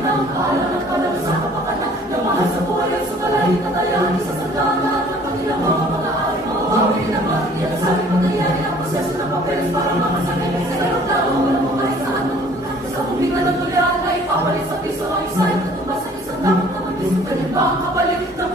ng pala ng panang sa kapakanan, na mahal sa buhay at sukalay, tatayaan, isa sa lahat ng Panginoon mo, mga ari mo, awin naman, yan ang sabi mangyayari ang proseso ng papeles para makasakay, sa iyong tao, walang mga sa ano, sa kumbingan ng tulian na ipapalit sa piso ang isa, at tumba sa isang takot na mag-isip, pwede ba ang kapalit ng